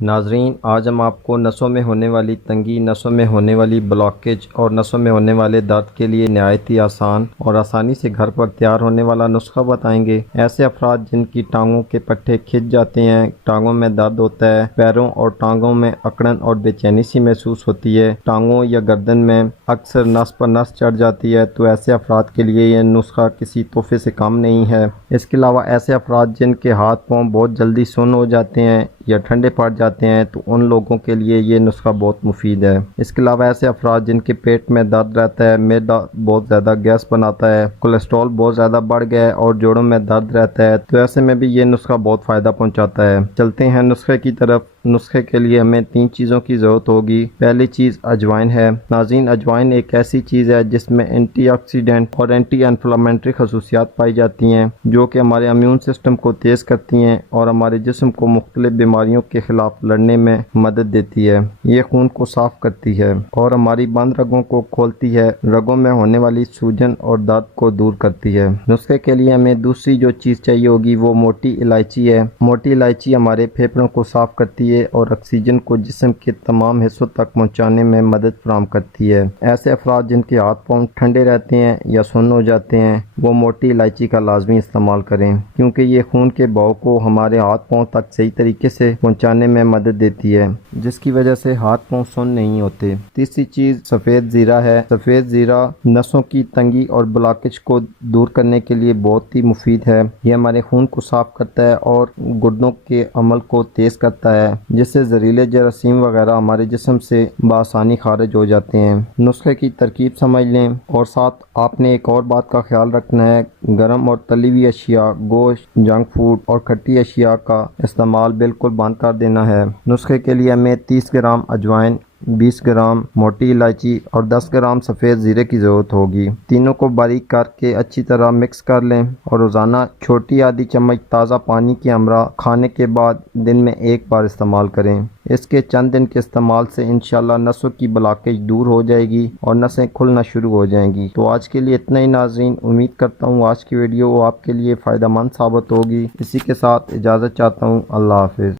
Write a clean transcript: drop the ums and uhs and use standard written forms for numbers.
ناظرین، آج ہم آپ کو نسوں میں ہونے والی تنگی، نسوں میں ہونے والی بلاکیج اور نسوں میں ہونے والے درد کے لیے نہایت ہی آسان اور آسانی سے گھر پر تیار ہونے والا نسخہ بتائیں گے۔ ایسے افراد جن کی ٹانگوں کے پٹھے کھنچ جاتے ہیں، ٹانگوں میں درد ہوتا ہے، پیروں اور ٹانگوں میں اکڑن اور بے چینی سی محسوس ہوتی ہے، ٹانگوں یا گردن میں اکثر نس پر نس چڑھ جاتی ہے، تو ایسے افراد کے لیے یہ نسخہ کسی تحفے سے کم نہیں ہے۔ اس کے علاوہ ایسے افراد جن کے ہاتھ پاؤں بہت جلدی سن ہو جاتے ہیں یا ٹھنڈے پڑ جاتے ہیں، تو ان لوگوں کے لیے یہ نسخہ بہت مفید ہے۔ اس کے علاوہ ایسے افراد جن کے پیٹ میں درد رہتا ہے، معدہ بہت زیادہ گیس بناتا ہے، کولیسٹرول بہت زیادہ بڑھ گیا ہے اور جوڑوں میں درد رہتا ہے، تو ایسے میں بھی یہ نسخہ بہت فائدہ پہنچاتا ہے۔ چلتے ہیں نسخے کی طرف۔ نسخے کے لیے ہمیں 3 چیزوں کی ضرورت ہوگی۔ پہلی چیز اجوائن ہے۔ ناظرین، اجوائن ایک ایسی چیز ہے جس میں اینٹی آکسیڈنٹ اور اینٹی انفلامنٹری خصوصیات پائی جاتی ہیں، جو کہ ہمارے امیون سسٹم کو تیز کرتی ہیں اور ہمارے جسم کو مختلف بیماریوں کے خلاف لڑنے میں مدد دیتی ہے۔ یہ خون کو صاف کرتی ہے اور ہماری بند رگوں کو کھولتی ہے، رگوں میں ہونے والی سوجن اور درد کو دور کرتی ہے۔ نسخے کے لیے ہمیں دوسری جو چیز چاہیے ہوگی وہ موٹی الائچی ہے۔ موٹی الائچی ہمارے پھیپھڑوں کو صاف کرتی ہے اور آکسیجن کو جسم کے تمام حصوں تک پہنچانے میں مدد فراہم کرتی ہے۔ ایسے افراد جن کے ہاتھ پاؤں ٹھنڈے رہتے ہیں یا سن ہو جاتے ہیں، وہ موٹی الائچی کا لازمی استعمال کریں، کیونکہ یہ خون کے بہاؤ کو ہمارے ہاتھ پاؤں تک صحیح طریقے سے پہنچانے میں مدد دیتی ہے، جس کی وجہ سے ہاتھ پاؤں سن نہیں ہوتے۔ تیسری چیز سفید زیرہ ہے۔ سفید زیرہ نسوں کی تنگی اور بلاکیج کو دور کرنے کے لیے بہت ہی مفید ہے۔ یہ ہمارے خون کو صاف کرتا ہے اور گردوں کے عمل کو تیز کرتا ہے، جس سے زہریلے جراثیم وغیرہ ہمارے جسم سے بآسانی خارج ہو جاتے ہیں۔ نسخے کی ترکیب سمجھ لیں، اور ساتھ آپ نے ایک اور بات کا خیال رکھنا ہے، گرم اور تلی ہوئی اشیاء، گوشت، جنک فوڈ اور کھٹی اشیاء کا استعمال بالکل بند کر دینا ہے۔ نسخے کے لیے ہمیں 30 گرام اجوائن، 20 گرام موٹی الائچی اور 10 گرام سفید زیرے کی ضرورت ہوگی۔ تینوں کو باریک کر کے اچھی طرح مکس کر لیں اور روزانہ چھوٹی آدھی چمچ تازہ پانی کے ہمراہ کھانے کے بعد دن میں 1 بار استعمال کریں۔ اس کے چند دن کے استعمال سے انشاءاللہ نسوں کی بلاکیج دور ہو جائے گی اور نسیں کھلنا شروع ہو جائیں گی۔ تو آج کے لیے اتنا ہی ناظرین، امید کرتا ہوں آج کی ویڈیو آپ کے لیے فائدہ مند ثابت ہوگی۔ اسی کے ساتھ اجازت چاہتا ہوں۔ اللہ حافظ۔